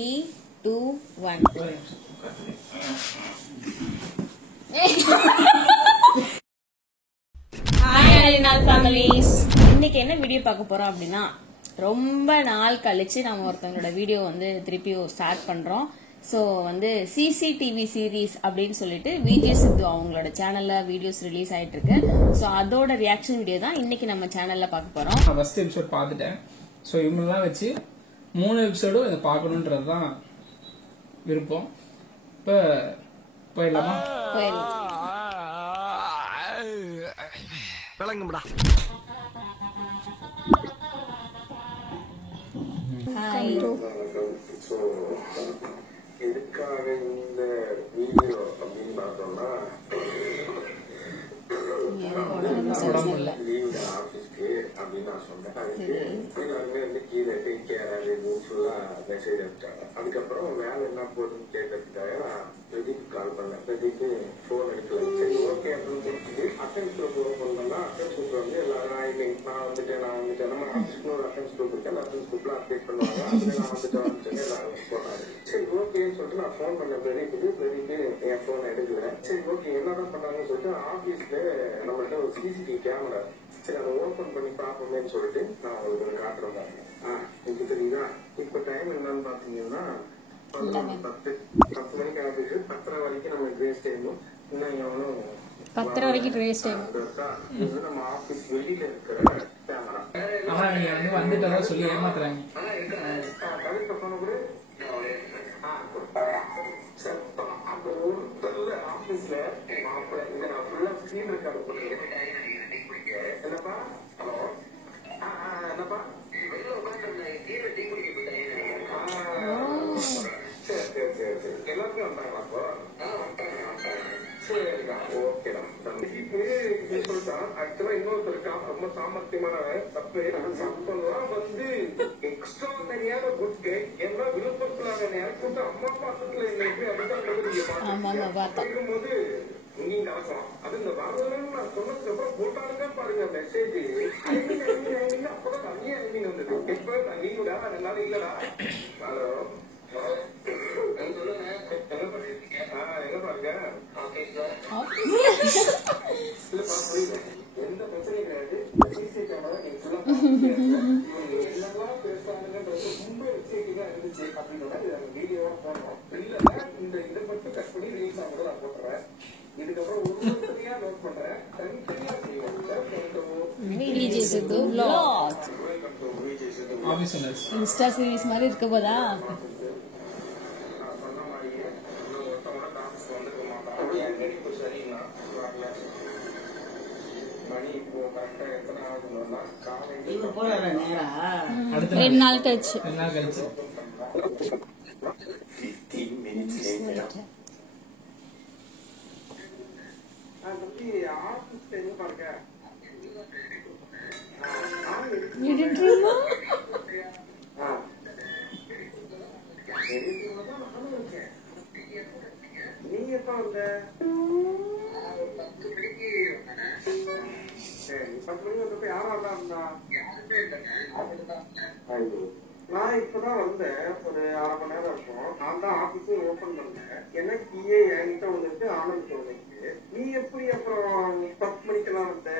3, 2, 1. Hi Alinal families. இன்னைக்கு என்ன video பார்க்க போறோம் அப்படின்னா ரொம்ப நாள் கழிச்சு நம்ம ஒருத்தவங்களோட வீடியோ திருப்பி ஸ்டார்ட் பண்றோம். சோ சிசிடிவி சீரீஸ் அப்படின்னு சொல்லிட்டு விஜய் சித்து அவங்களோட சேனல்ல வீடியோஸ் ரிலீஸ் ஆயிட்டு இருக்கு. சோ அதோட ரியாக்ஷன் வீடியோ தான் இன்னைக்கு நம்ம சேனல்ல பார்க்க போறோம். ஃபர்ஸ்ட் எபிசோட் பார்த்துட்டேன். சோ இவங்கெல்லாம் வச்சு 3 எபிசோடும் இதை பார்க்கணுன்றதுதான் விருப்பம். இப்ப போயிடலாமா? விளங்கும்டா. எதுக்காக இந்த வீடியோ அப்படின்னு பார்த்தோம்னா லீவு ஆஃபீஸ்க்கு அப்படின்னு நான் சொன்னேன். அதுக்கு எல்லாருமே கீழே டேக் கேர் அப்படின்னு ஃபுல்லா மெசேஜ் அனுப்பிச்சாங்க. அதுக்கப்புறம் வேலை என்ன போகுதுன்னு கேட்கறதுக்காக பிரதீப் கால் பண்ணேன். பிரதீப் போன் எடுக்கல. சரி ஓகே அப்படின்னு முடிச்சுட்டு அட்டன்ஸ் குரூப் ஓப்பன் பண்ணா அட்டன்ஸ் குரூப் எல்லாரும் நான் வந்துட்டேன் நம்ம ஆஃபீஸ்க்கு ஒரு அட்டன்ஸ் குரூப் இருக்கு. அந்த அட்டன்ஸ் குரூப்ல அப்டேட் பண்ணுவாங்க. அதுல நான் வந்துட்டேன் எல்லாரும் போனாங்க. சரி ஓகேன்னு சொல்லிட்டு நான் போன் பண்ணேன் பிரதீப் என் போன் எடுக்கல. சரி ஓகே என்னதான் பண்ணாங்கன்னு சொல்லிட்டு ஆபீஸ்ல நம்மள்ட்ட ஒரு சிசிடிவி கேமரா, சரி அதை ஓபன் பண்ணி பார்ப்போமேன்னு சொல்லிட்டு நான் உங்களுக்கு காட்டுறேன். எனக்கு தெரியுதா இப்ப டைம் என்னன்னு பாத்தீங்கன்னா 10 மணிக்கு ஆபீஸ், 10:30 வரைக்கும் நம்ம கிரேஸ் டைமும் இன்னும் எவனும் 10:30 வரைக்கும் கிரேஸ் டைம். நம்ம ஆபீஸ் வெளியில இருக்கிற கேமரா. ஆனா நீங்க வந்துட்டதா சொல்லி ஏமாத்துறாங்க. ஆபீஸ்ல நான் ஃபுல்லா ஸ்கிரீன் ரெக்கார்டு போட்டுருக்கேன். என்னப்பா ஹலோ என்னப்பா சரி எல்லாருமே வந்தாங்களா? அப்போ சரிடா ஓகேடா. சொல்லிட்டான். ஆக்சுவலா இன்னொருத்தர் இருக்கான் ரொம்ப சாமர்த்தியமானவன். தப்பு அப்பெல்லாம் எக்ஸ்ட்ரானரியான குட் கை. ஏன்னா விழுப்புரத்துல எனக்கு அம்மா பாசத்துல என்னைக்கு அப்படிதான் நீங்க அவசரம் அது இந்த வரலன்னு நான் சொன்னதுக்கு அப்புறம் போட்டாருங்க பாருங்க மெசேஜ். அப்பதான் கம்மியா ஐமிங் வந்தது. இப்ப நான் லீவுடா அதனால இல்லடா. ஹலோ எங்க பாருங்க எந்த பிரச்சனையும் கிடையாது. சிசி கேமரா நீங்க ஃபுல்லா என்னெல்லாம் பேசுறாங்கன்றது ரொம்ப எச்சரிக்கையா இருந்துச்சு அப்படின்னு வீடியோவா போடுறோம். இல்லன்னா இதை மட்டும் கட் பண்ணி ரீல்ஸ் ஆகும்போது நான் போட்டுறேன். இதுக்கப்புறம் ஒரு ஒருத்தரையா நோட் பண்றேன். தனித்தனியா செய்வோம். இன்ஸ்டா சீரிஸ் மாதிரி இருக்க போதா? ரெண்டு நாள் கழிச்சு நீ எப்ப வந்த? 10 மணிக்கு வந்தப்ப யாரெல்லாம் இருந்தா? நான் இப்பதான் வந்தேன். ஒரு 1/2 மணி நேரம் இருக்கும். நான் தான் ஆபீஸே ஓபன் பண்ணேன். எனக்கு கீயே என்கிட்ட வந்துட்டு ஆனந்த் வந்துச்சு. நீ எப்படி அப்புறம் 10 மணிக்கெல்லாம் வந்த?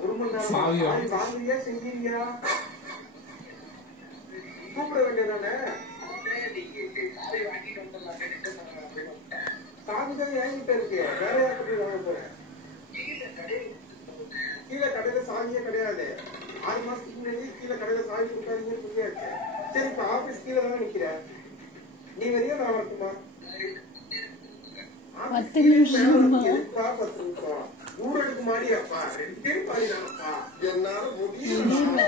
ஒரு மணி நேரம் வாங்குறியா செஞ்சிருக்கியா? கூப்பிட வேண்டியதானே? சாமிதான் என்கிட்ட இருக்கு. வேற யாருக்கு வாங்க போறேன்? கீழே கடையில சாவியே கிடையாது. 6 மாசத்துக்கு முன்னாடி கீழே கடையில சாவி கொடுக்காதீங்கன்னு சொல்லியாச்சு. சரி இப்ப ஆபீஸ் கீழே தானே நிக்கிற. நீ வரையா நான் வரட்டுமா? 10 நிமிஷம் 10 நிமிஷம் ஊருக்கு மாடியாப்பா 2 பேர் பாடினாப்பா. என்னால முடியல.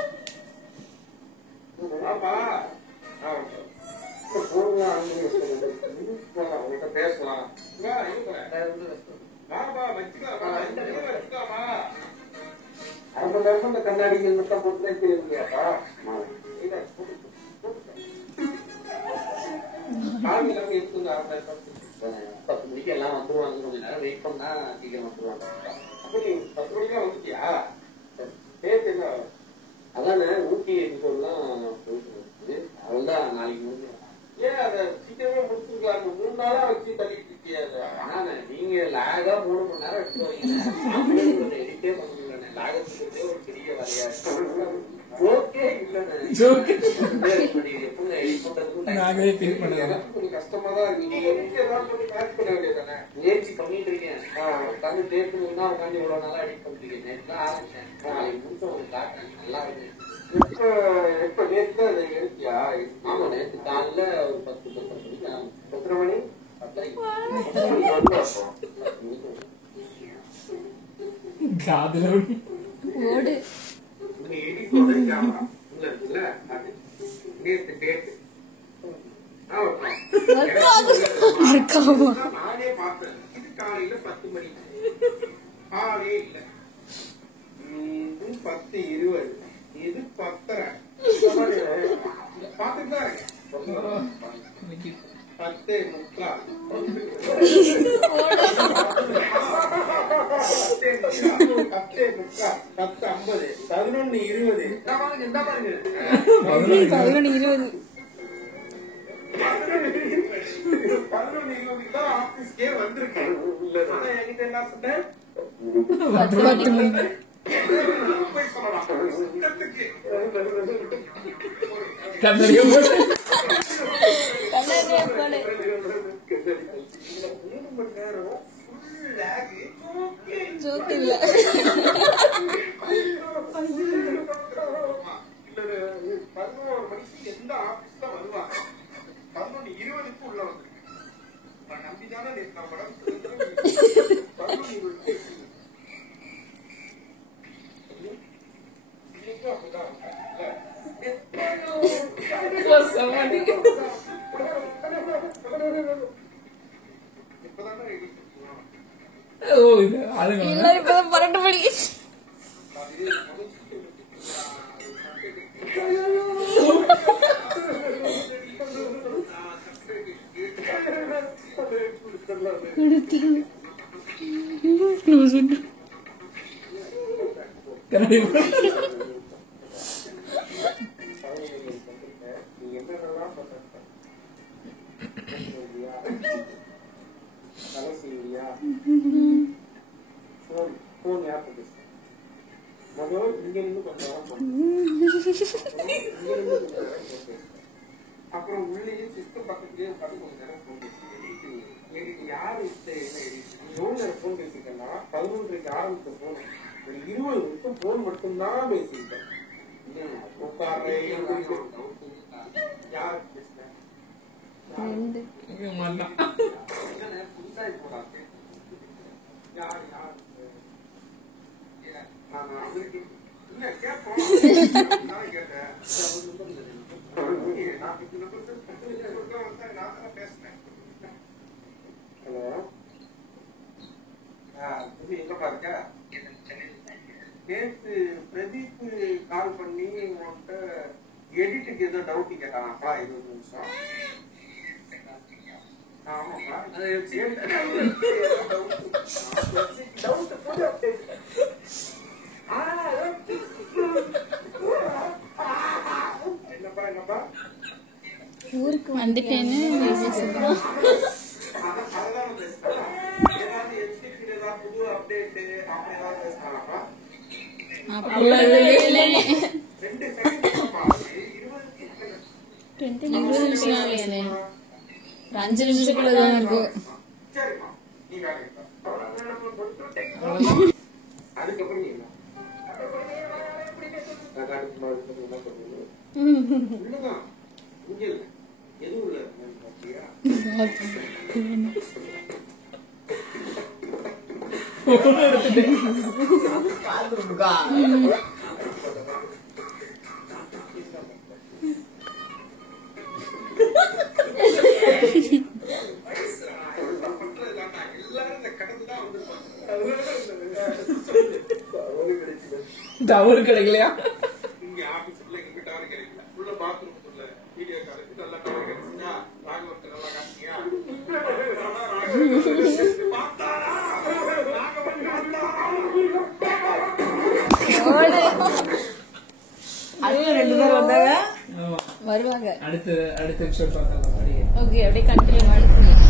உங்ககிட்ட பேசலாம். அரை மணி நேரம் இந்த கண்ணாடிகள் மட்டும் போட்டுதான் தெரியுங்கப்பா. எடுத்துங்க 10 மணிக்கு எல்லாம் வந்துருவாங்க. கொஞ்ச நேரம் வெயிட் பண்ணா சீக்கிரம் வந்துருவாங்க. அப்ப நீ 10 மணிக்கெல்லாம் வந்துட்டியா? பேர் என்ன அதானே ஊட்டி எபிசோட்லாம் அவள்தான் நாளைக்கு முடிஞ்சு. ஏன் அதை சீக்கிரமே முடிச்சிருக்காங்க? 3 நாளா வச்சு தள்ளிட்டு இருக்கியா? நீங்க லாகா 3 மணி நேரம் எடுத்து வரீங்க. எடிட்டே பண்ணுறேன். லாகத்துக்கு ஒரு பெரிய வரையா ஜோக்கே இல்லைண்ணே. நாங்களே ஃபீல் பண்ண கொஞ்சம் கஷ்டமா தான் இருக்கு. நீங்க ஏதாவது பண்ணி மேட்ச் பண்ண வேண்டியதானே? முயற்சி பண்ணிட்டு இருக்கேன். உட்காந்து தேர்த்துனா உட்காந்து இவ்வளவு நாளா எடிட் பண்ணிருக்கேன். நேற்று தான் ஆரம்பிச்சேன். நாளைக்கு முடிச்ச ஒரு காட்டுறேன். நல்லா இருக்கு. எப்ப நேற்று தான் அதை எடுத்தியா? ஆமா, நேற்று காலைல ஒரு 10-10 மணிக்கு. எத்தனை மணி? 10:30. காதுல ஓடு எடிட் பண்ண கேமரா உள்ள இருக்குல்ல, அது நேற்று டேட்டு நானே பார்த்தேன். இது காலையில 10 மணிக்கு ஆளே இல்ல. இது 10:20, இது 10:30. பார்த்துட்டு தான் இருக்கேன். 10:45, 10:50, 11:20. இந்த பாருங்க 11:20 11:20 தான் ஆபீஸ்க்கே வந்திருக்கேன். ஆனா என்கிட்ட என்ன சொன்னேன்? 10 மணி போய் சொல்லலாம். கண்ணறிய போல 3 மணி நேரம் ஃபுல் லாக். ஜோக் இல்ல. 11 மணிக்கு எந்த ஆபீஸ் தான் வருவாங்க? 11:20க்கு உள்ள வந்திருக்கேன். நம்பிதானே நேற்று நான் படம் 11:20 அப்படிதான் இப்பதானே ரெடி ஓ இது ஆளுங்க இல்ல இப்பதான் 12 மணி. கண்ணறிய அப்புறம் உள்ளேயே சிஸ்டம் பக்கத்துலயே உட்காந்து கொஞ்ச நேரம் போன் பேசி யாரு எவ்வளவு நேரம் போன் பேசிட்டேன்னா 11:30 ஆரம்பிச்ச போன் ஒரு 20 நிமிஷம் போன் மட்டும்தான் பேசிட்டேன். யாரு பேசுறேன்? யாரு யாரு இல்ல கேட்போம். நான் கேட்டேன். ஹலோ, எங்க பாருங்க. நேற்று பிரதீப் கால் பண்ணி உன்கிட்ட எடிட்டுக்கு ஏதோ டவுட் கேட்டானாப்பா. 20 நிமிஷம். ஆமாப்பா, டவுட் போட்டு அப்டேட். என்னப்பா என்னப்பா ஊருக்கு வந்துட்டேன்னு சொல்றான். அதெல்லாம் பேசுறேன். ஏதாவது எடிட்டுக்கு ஏதாவது புது அப்டேட் அப்படி ஏதாவது பேசுறானாப்பா? 2 செகண்ட் 20 நிமிஷம் ஆகலையே. 5 நிமிஷத்துக்குள்ளதான் இருக்கும். சரிம்மா, நீ வேலைக்கு அதுக்கப்புறம் நீ உள்ளதான் இங்க இல்ல எதுவும் உள்ள பாத்தியா? டவர் கிடைக்கலையா? இங்க ஆபீஸ்ல எங்க டவர் கிடைக்கல. உள்ள பாத்ரூம் உள்ள வீடியோ காலுக்கு நல்ல டவர் கிடைச்சா ராகவத்தை நல்லா காட்டியா? அதுவும் 2 பேர் வந்தாங்க ஆமா வருவாங்க. அடுத்த எபிசோட் பார்க்கலாம். ஓகே, அப்படியே கண்டினியூ அடுத்து